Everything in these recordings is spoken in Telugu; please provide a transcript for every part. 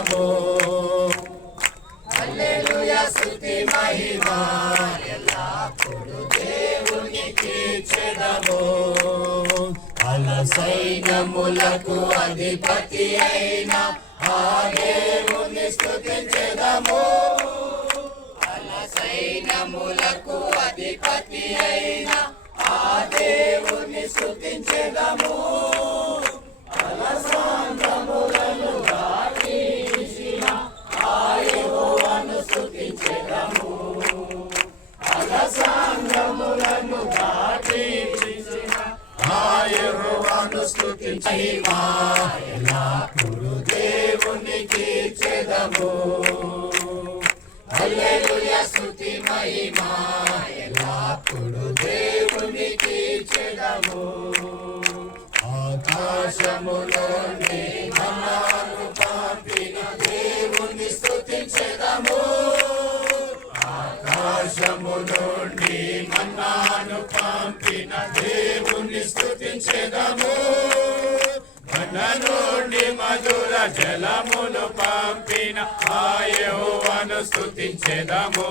చెదము. హల్లెలూయా స్తుతి మహిమ ఎల్లప్పుడు దేవునికి చెదము. అల సైన్యములకు అధిపతి అయిన ఆ దేవుని స్తుతించెదము. అల సైన్యములకు అధిపతి అయిన ఆ దేవుని స్తుతించెదము. అల సాంద్రములను దాటించిన ఆ యెహోవాను స్తుతించెదము. అల సాంద్రములను దాటించిన ఆ యెహోవాను స్తుతించెదము. ఎల్లప్పుడు దేవునికి చెదము. హల్లెలూయా స్తుతి మహిమ ఎల్లప్పుడు దేవునికి చెదము. ఆకాశములోని మన్నాను పంపిన దేవుని స్తుతించెదము. ఆకాశములోని మన్నాను పంపిన దేవుని స్తుతించెదము. బండ నుండి మధుర జలమును పంపిన ఆ యెహోవాను స్తుతించెదము.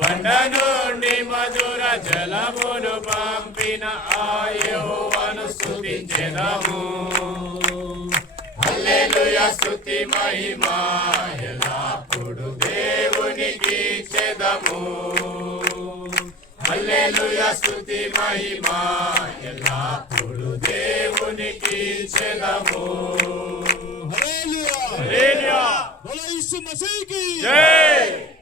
బండ నుండి మధుర జలమును పంపిన ఆ యెహోవాను స్తుతించెదము. హల్లెలూయా స్తుతి మహిమ ఎల్లప్పుడు దేవునికి చెదము. హల్లెలూయా స్తుతి మహిమ ఎల్లప్పుడు దేవునికి చెదము. హల్లెలూయా హల్లెలూయా బోలో యేసు మసీహ్ కి జై.